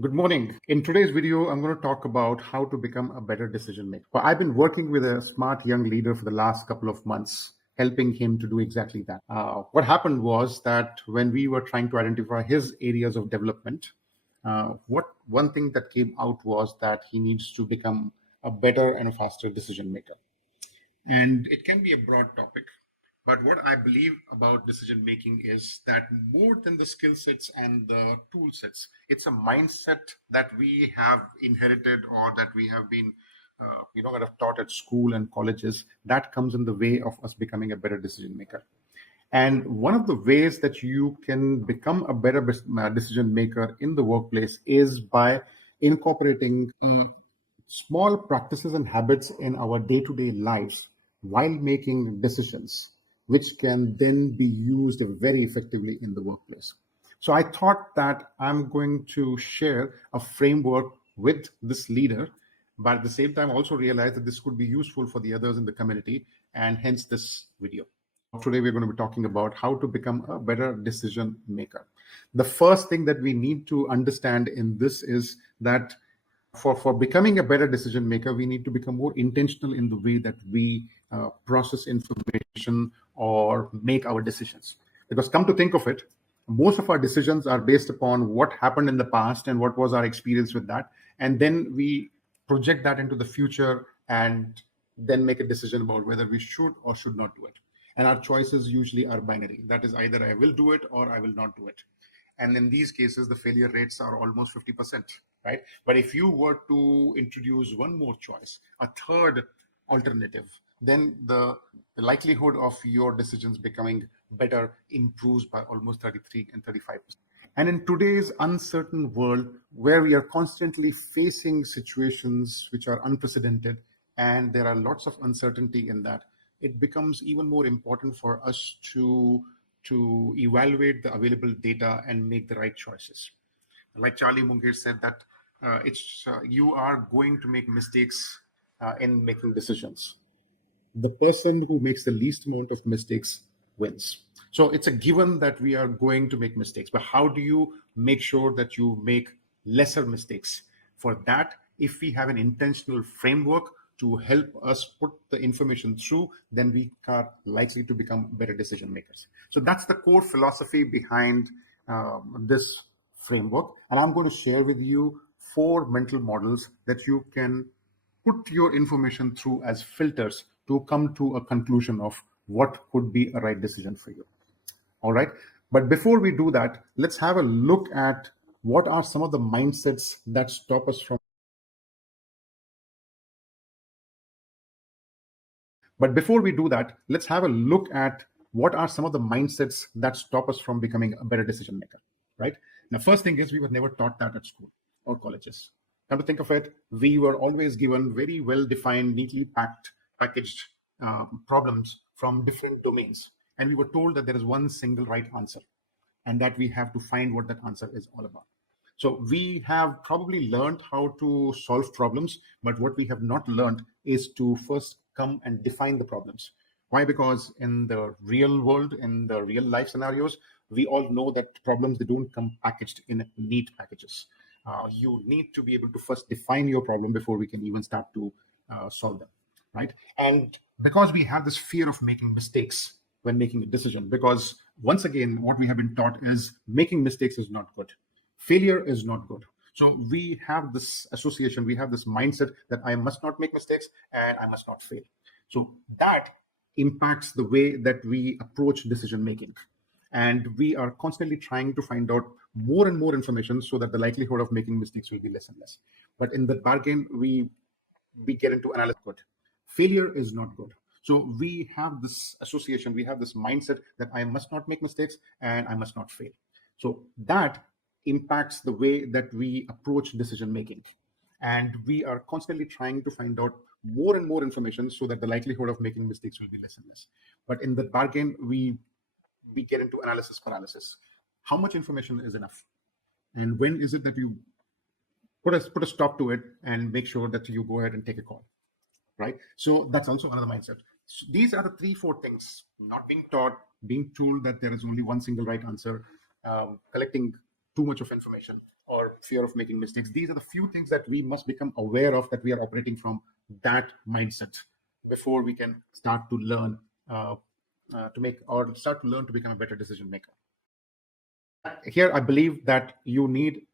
Good morning. In today's video, I'm going to talk about how to become a better decision maker. Well, I've been working with a smart young leader for the last couple of months, helping him to do exactly that. What happened was that when we were trying to identify his areas of development, what one thing that came out was that he needs to become a better and a faster decision maker. And it can be a broad topic, but what I believe about decision making is that more than the skill sets and the tool sets, it's a mindset that we have inherited or that we have been, kind of taught at school and colleges that comes in the way of us becoming a better decision maker. And one of the ways that you can become a better decision maker in the workplace is by incorporating small practices and habits in our day to day lives while making decisions, which can then be used very effectively in the workplace. So I thought that I'm going to share a framework with this leader, but at the same time, also realize that this could be useful for the others in the community, and hence this video. Today, we're going to be talking about how to become a better decision maker. The first thing that we need to understand in this is that for becoming a better decision maker, we need to become more intentional in the way that we process information or make our decisions. Because come to think of it, most of our decisions are based upon what happened in the past and what was our experience with that. And then we project that into the future and then make a decision about whether we should or should not do it. And our choices usually are binary. That is either I will do it or I will not do it. And in these cases, the failure rates are almost 50%, right? But if you were to introduce one more choice, a third alternative, then the likelihood of your decisions becoming better improves by almost 33 and 35%. And in today's uncertain world, where we are constantly facing situations which are unprecedented, and there are lots of uncertainty in that, it becomes even more important for us to evaluate the available data and make the right choices. Like Charlie Munger said that it's you are going to make mistakes in making decisions. The person who makes the least amount of mistakes wins. So it's a given that we are going to make mistakes, but how do you make sure that you make lesser mistakes? For that, if we have an intentional framework to help us put the information through, then we are likely to become better decision makers. So that's the core philosophy behind this framework. And I'm going to share with you 4 mental models that you can put your information through as filters to come to a conclusion of what could be a right decision for you. All right. But before we do that, let's have a look at what are some of the mindsets that stop us from. But before we do that, let's have a look at what are some of the mindsets that stop us from becoming a better decision maker, right? The first thing is we were never taught that at school or colleges. Come to think of it, we were always given very well-defined, neatly packaged problems from different domains. And we were told that there is one single right answer and that we have to find what that answer is all about. So we have probably learned how to solve problems, but what we have not learned is to first come and define the problems. Why? Because in the real world, in the real life scenarios, we all know that problems, they don't come packaged in neat packages. You need to be able to first define your problem before we can even start to solve them, right? And because we have this fear of making mistakes when making a decision, because once again, what we have been taught is making mistakes is not good. Failure is not good. So we have this association, we have this mindset that I must not make mistakes and I must not fail. So that impacts the way that we approach decision making. And we are constantly trying to find out more and more information so that the likelihood of making mistakes will be less and less. But in the bargain, we get into analysis. Good. Failure is not good. So we have this association, we have this mindset that I must not make mistakes and I must not fail. So that impacts the way that we approach decision making. And we are constantly trying to find out more and more information so that the likelihood of making mistakes will be less and less. But in the bargain, we get into analysis paralysis. How much information is enough? And when is it that you put a stop to it and make sure that you go ahead and take a call, right? So that's also another mindset. So these are the 3-4 things: not being taught, being told that there is only one single right answer, collecting too much of information, or fear of making mistakes. These are the few things that we must become aware of, that we are operating from that mindset before we can start to learn to make, or start to learn to become a better decision maker. Here, I believe that you need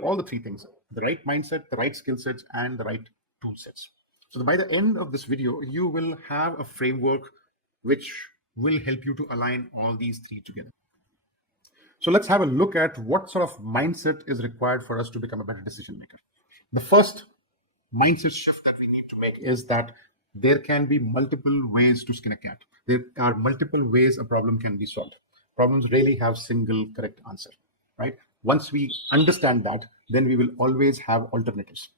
all the three things: the right mindset, the right skill sets, and the right tool sets. So by the end of this video, you will have a framework which will help you to align all these three together. So let's have a look at what sort of mindset is required for us to become a better decision maker. The first mindset shift that we need to make is that there can be multiple ways to skin a cat. There are multiple ways a problem can be solved. Problems really have single correct answer, right? Once we understand that, then we will always have alternatives.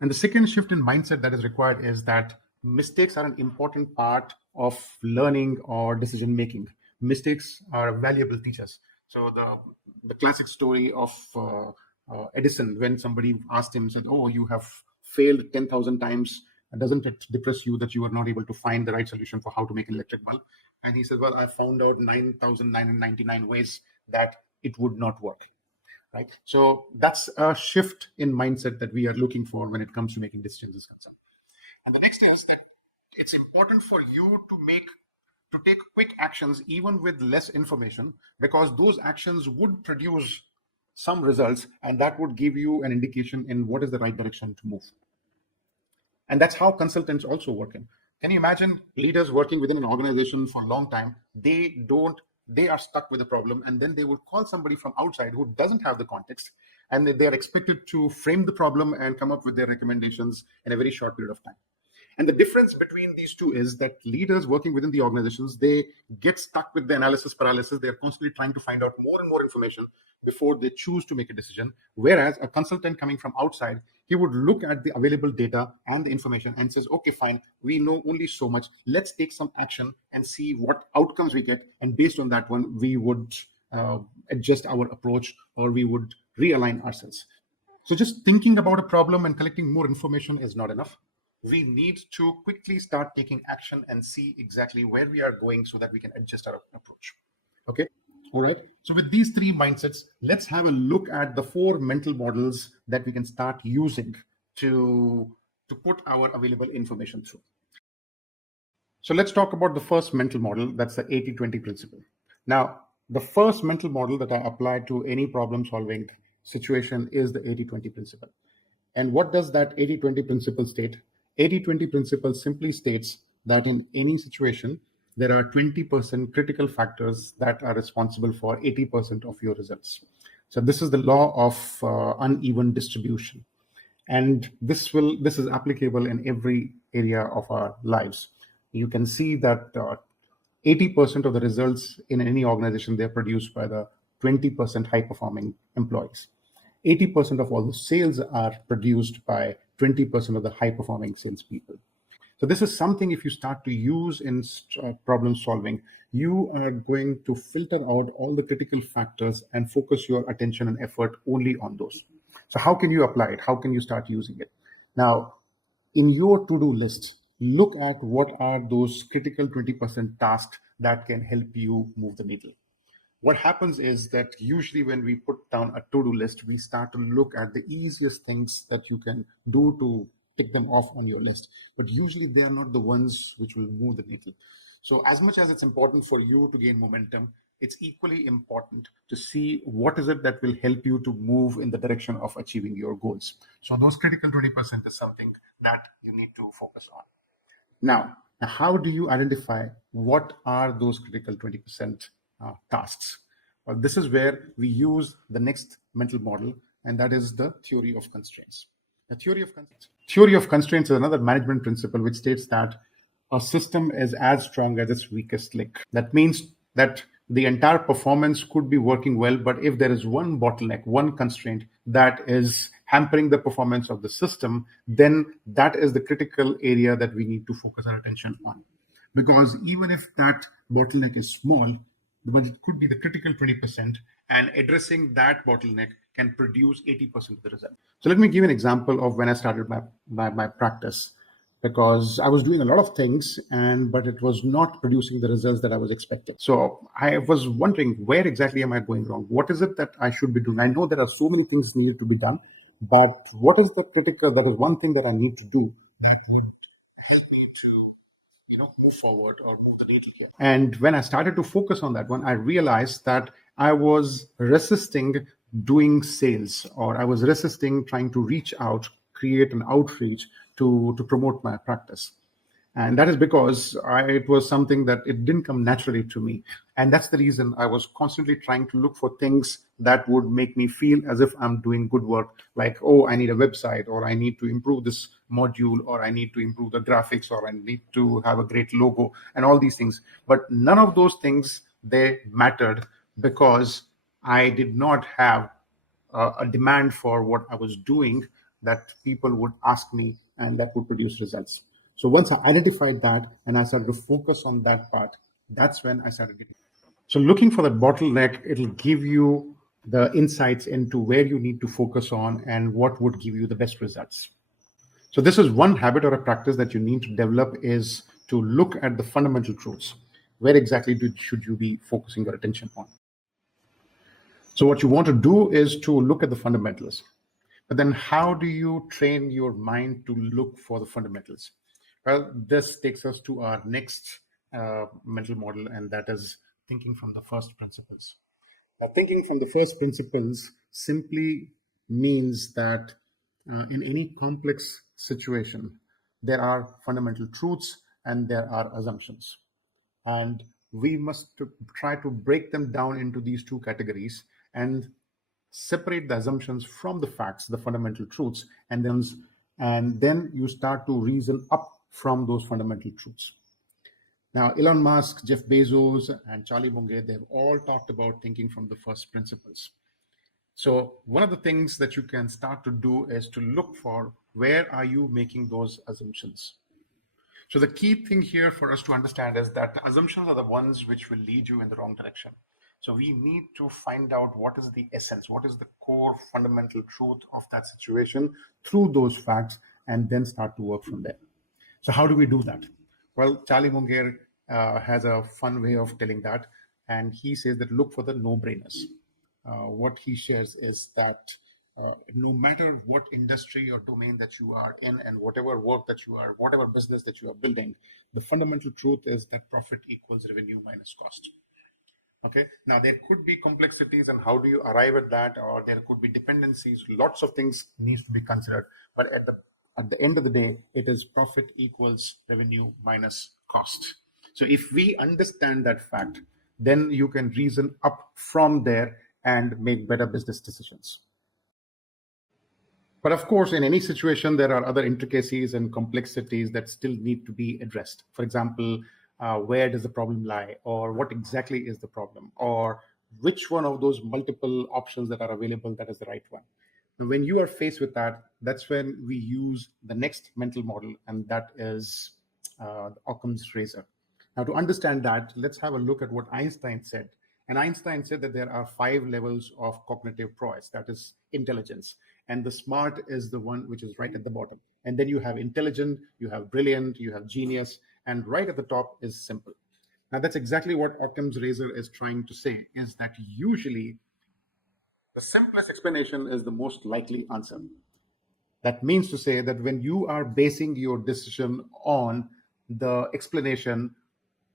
And the second shift in mindset that is required is that mistakes are an important part of learning or decision making. Mistakes are valuable teachers. So the classic story of Edison, when somebody asked him, said, "Oh, you have failed 10,000 times. Doesn't it depress you that you are not able to find the right solution for how to make an electric bulb?" And he said, "Well, I found out 9,999 ways that it would not work." Right? So that's a shift in mindset that we are looking for when it comes to making decisions is concerned. And the next is that it's important for you to take quick actions even with less information, because those actions would produce some results, and that would give you an indication in what is the right direction to move. And that's how consultants also work in. Can you imagine leaders working within an organization for a long time? They are stuck with a problem, and then they would call somebody from outside who doesn't have the context, and they are expected to frame the problem and come up with their recommendations in a very short period of time. And the difference between these two is that leaders working within the organizations, they get stuck with the analysis paralysis. They're constantly trying to find out more and more information before they choose to make a decision. Whereas a consultant coming from outside, he would look at the available data and the information and says, "Okay, fine, we know only so much. Let's take some action and see what outcomes we get. And based on that one, we would adjust our approach, or we would realign ourselves." So just thinking about a problem and collecting more information is not enough. We need to quickly start taking action and see exactly where we are going so that we can adjust our approach. Okay. All right. So with these three mindsets, let's have a look at the 4 mental models that we can start using to put our available information through. So let's talk about the first mental model. That's the 80-20 principle. Now, the first mental model that I apply to any problem solving situation is the 80-20 principle. And what does that 80-20 principle state? 80-20 principle simply states that in any situation, there are 20% critical factors that are responsible for 80% of your results. So this is the law of uneven distribution. And this is applicable in every area of our lives. You can see that 80% of the results in any organization, they're produced by the 20% high performing employees. 80% of all the sales are produced by 20% of the high performing salespeople. So this is something, if you start to use in problem solving, you are going to filter out all the critical factors and focus your attention and effort only on those. So how can you apply it? How can you start using it? Now, in your to-do list, look at what are those critical 20% tasks that can help you move the needle. What happens is that usually when we put down a to-do list, we start to look at the easiest things that you can do to tick them off on your list. But usually they are not the ones which will move the needle. So as much as it's important for you to gain momentum, it's equally important to see what is it that will help you to move in the direction of achieving your goals. So those critical 20% is something that you need to focus on. Now, how do you identify what are those critical 20% tasks? Well, this is where we use the next mental model, and that is the theory of constraints. The theory of constraints is another management principle which states that a system is as strong as its weakest link. That means that the entire performance could be working well, but if there is one bottleneck, one constraint that is hampering the performance of the system, then that is the critical area that we need to focus our attention on. Because even if that bottleneck is small, but it could be the critical 20%, and addressing that bottleneck can produce 80% of the result. So let me give an example of when I started my practice. because I was doing a lot of things, but it was not producing the results that I was expecting. So I was wondering, where exactly am I going wrong? What is it that I should be doing? I know there are so many things needed to be done, but what is the critical? That is one thing that I need to do that would help me to move forward or move the needle here. And when I started to focus on that one, I realized that I was resisting doing sales, or I was resisting trying to reach out, create an outreach to promote my practice. And that is because it was something that it didn't come naturally to me. And that's the reason I was constantly trying to look for things that would make me feel as if I'm doing good work, like, oh, I need a website, or I need to improve this module, or I need to improve the graphics, or I need to have a great logo, and all these things. But none of those things, they mattered, because I did not have a demand for what I was doing that people would ask me and that would produce results. So once I identified that and I started to focus on that part, that's when I started getting. So looking for that bottleneck, it'll give you the insights into where you need to focus on and what would give you the best results. So this is one habit or a practice that you need to develop, is to look at the fundamental truths. Where exactly should you be focusing your attention on? So what you want to do is to look at the fundamentals. But then how do you train your mind to look for the fundamentals? Well, this takes us to our next mental model, and that is thinking from the first principles. Now, thinking from the first principles simply means that in any complex situation, there are fundamental truths and there are assumptions. And we must try to break them down into these two categories and separate the assumptions from the facts, the fundamental truths, and then you start to reason up from those fundamental truths. Now, Elon Musk, Jeff Bezos, and Charlie Munger, they've all talked about thinking from the first principles. So one of the things that you can start to do is to look for, where are you making those assumptions? So the key thing here for us to understand is that the assumptions are the ones which will lead you in the wrong direction. So we need to find out what is the essence, what is the core fundamental truth of that situation through those facts, and then start to work from there. So how do we do that? Well, Charlie Munger has a fun way of telling that, and he says that look for the no-brainers. What he shares is that no matter what industry or domain that you are in, and whatever work that you are, whatever business that you are building, the fundamental truth is that profit equals revenue minus cost. Okay. Now there could be complexities, and how do you arrive at that? Or there could be dependencies. Lots of things needs to be considered. But at the end of the day, it is profit equals revenue minus cost. So if we understand that fact, then you can reason up from there and make better business decisions. But of course, in any situation, there are other intricacies and complexities that still need to be addressed. For example, where does the problem lie, or what exactly is the problem, or which one of those multiple options that are available that is the right one. Now, when you are faced with that, that's when we use the next mental model, and that is Occam's razor. Now, to understand that, let's have a look at what Einstein said. And Einstein said that there are 5 levels of cognitive prowess, that is intelligence. And the smart is the one which is right at the bottom. And then you have intelligent, you have brilliant, you have genius, and right at the top is simple. Now, that's exactly what Occam's razor is trying to say, is that usually the simplest explanation is the most likely answer. That means to say that when you are basing your decision on the explanation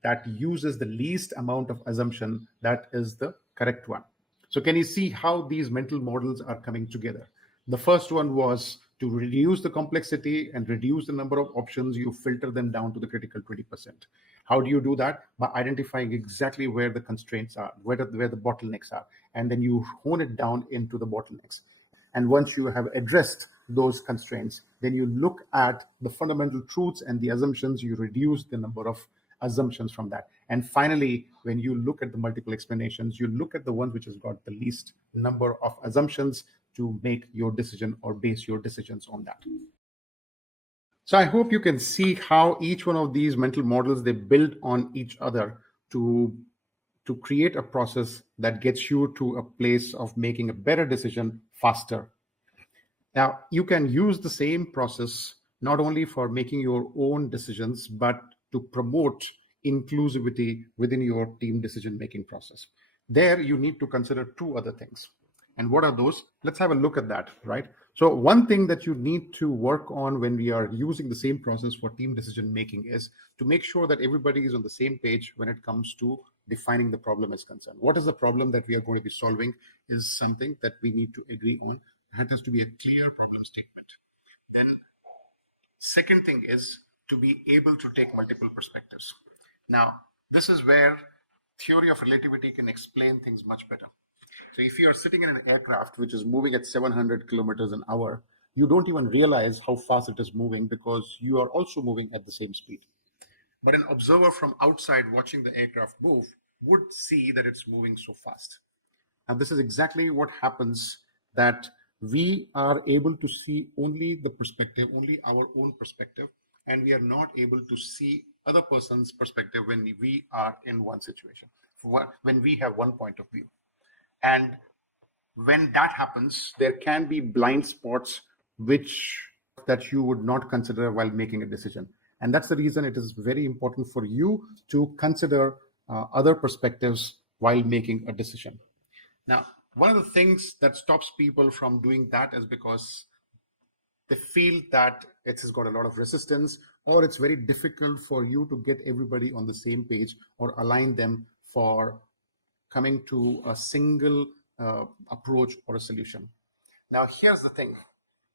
that uses the least amount of assumption, that is the correct one. So can you see how these mental models are coming together? The first one was to reduce the complexity and reduce the number of options. You filter them down to the critical 20%. How do you do that? By identifying exactly where the constraints are, where the bottlenecks are, and then you hone it down into the bottlenecks. And once you have addressed those constraints, then you look at the fundamental truths and the assumptions, you reduce the number of assumptions from that. And finally, when you look at the multiple explanations, you look at the one which has got the least number of assumptions to make your decision or base your decisions on that. So I hope you can see how each one of these mental models, they build on each other to create a process that gets you to a place of making a better decision faster. Now, you can use the same process not only for making your own decisions, but to promote inclusivity within your team decision making process. There, you need to consider two other things. And what are those? Let's have a look at that, right? So, one thing that you need to work on when we are using the same process for team decision making is to make sure that everybody is on the same page when it comes to defining the problem is concerned. What is the problem that we are going to be solving is something that we need to agree on. It has to be a clear problem statement. Then, second thing is to be able to take multiple perspectives. Now, this is where theory of relativity can explain things much better. So if you are sitting in an aircraft which is moving at 700 kilometers an hour, you don't even realize how fast it is moving because you are also moving at the same speed. But an observer from outside watching the aircraft move would see that it's moving so fast. And this is exactly what happens, that we are able to see only the perspective, only our own perspective, and we are not able to see other person's perspective when we are in one situation, when we have one point of view. And when that happens, there can be blind spots that you would not consider while making a decision. And that's the reason it is very important for you to consider other perspectives while making a decision. Now, one of the things that stops people from doing that is because they feel that it has got a lot of resistance, or it's very difficult for you to get everybody on the same page or align them for coming to a single approach or a solution. Now, here's the thing.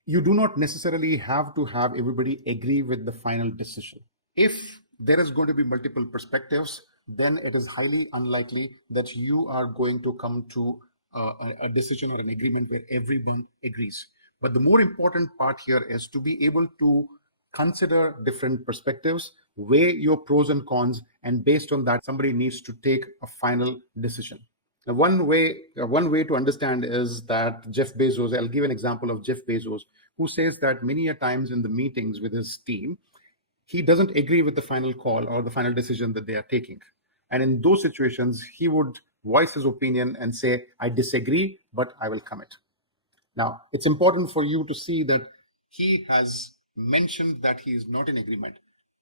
You do not necessarily have to have everybody agree with the final decision. If there is going to be multiple perspectives, then it is highly unlikely that you are going to come to a decision or an agreement where everyone agrees. But the more important part here is to be able to consider different perspectives, weigh your pros and cons, and based on that, somebody needs to take a final decision. Now, one way to understand is that Jeff Bezos, I'll give an example of Jeff Bezos, who says that many a times in the meetings with his team, he doesn't agree with the final call or the final decision that they are taking. And in those situations, he would voice his opinion and say, I disagree, but I will commit. Now, it's important for you to see that he has mentioned that he is not in agreement.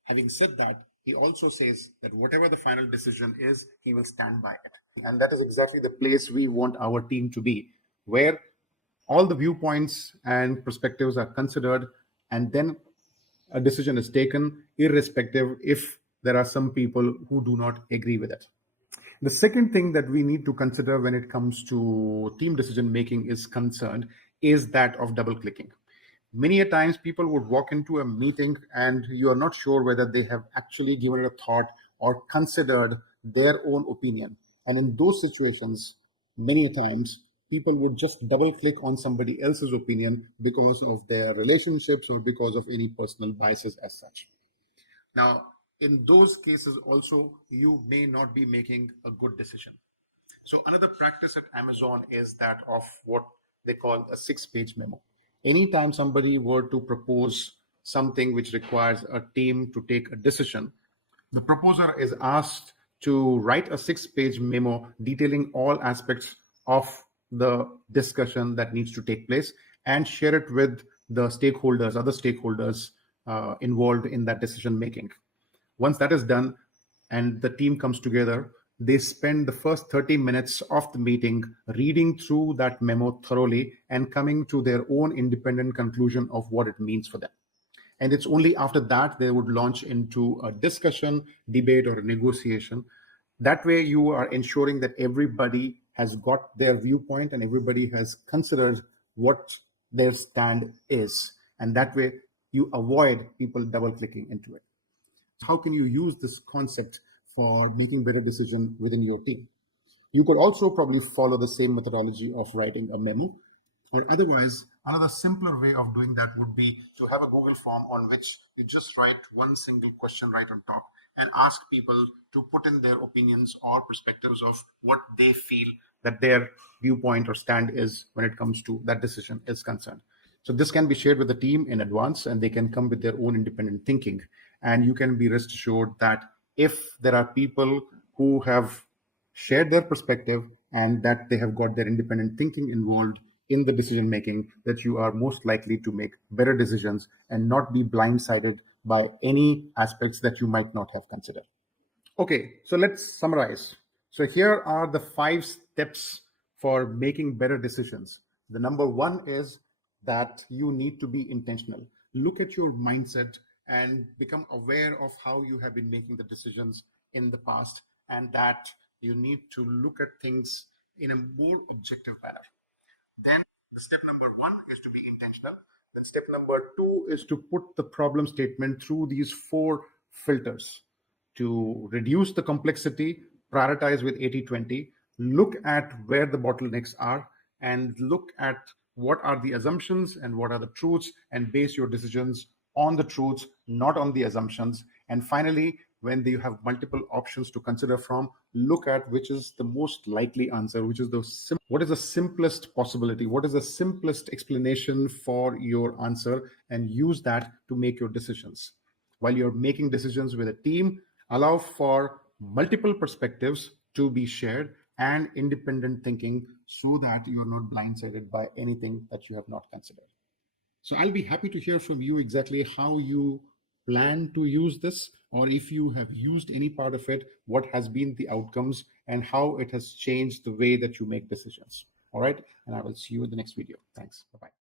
Having said that, he also says that whatever the final decision is, he will stand by it. And that is exactly the place we want our team to be, where all the viewpoints and perspectives are considered, and then a decision is taken, irrespective if there are some people who do not agree with it. The second thing that we need to consider when it comes to team decision making is concerned is that of double clicking. Many a times people would walk into a meeting and you are not sure whether they have actually given it a thought or considered their own opinion. And in those situations, many times people would just double click on somebody else's opinion because of their relationships or because of any personal biases as such. Now, in those cases also, you may not be making a good decision. So another practice at Amazon is that of what they call a 6-page memo. Anytime somebody were to propose something which requires a team to take a decision, the proposer is asked to write a 6-page memo detailing all aspects of the discussion that needs to take place and share it with the other stakeholders involved in that decision making. Once that is done and the team comes together, they spend the first 30 minutes of the meeting reading through that memo thoroughly and coming to their own independent conclusion of what it means for them. And it's only after that they would launch into a discussion, debate, or a negotiation. That way, you are ensuring that everybody has got their viewpoint and everybody has considered what their stand is. And that way, you avoid people double clicking into it. How can you use this concept for making better decisions within your team? You could also probably follow the same methodology of writing a memo, or otherwise, another simpler way of doing that would be to have a Google form on which you just write one single question right on top and ask people to put in their opinions or perspectives of what they feel that their viewpoint or stand is when it comes to that decision is concerned. So this can be shared with the team in advance and they can come with their own independent thinking. And you can be rest assured that if there are people who have shared their perspective and that they have got their independent thinking involved, in the decision making, that you are most likely to make better decisions and not be blindsided by any aspects that you might not have considered. Okay, so let's summarize. So here are the 5 steps for making better decisions. The number one is that you need to be intentional. Look at your mindset and become aware of how you have been making the decisions in the past, and that you need to look at things in a more objective manner. Then the step number one is to be intentional. Then step number two is to put the problem statement through these 4 filters to reduce the complexity, prioritize with 80/20, look at where the bottlenecks are, and look at what are the assumptions and what are the truths, and base your decisions on the truths, not on the assumptions. And finally, when you have multiple options to consider from, look at which is the most likely answer, which is what is the simplest possibility, what is the simplest explanation for your answer, and use that to make your decisions. While you're making decisions with a team, allow for multiple perspectives to be shared and independent thinking, so that you are not blindsided by anything that you have not considered. So I'll be happy to hear from you exactly how you plan to use this, or if you have used any part of it, what has been the outcomes and how it has changed the way that you make decisions. All right. And I will see you in the next video. Thanks. Bye-bye.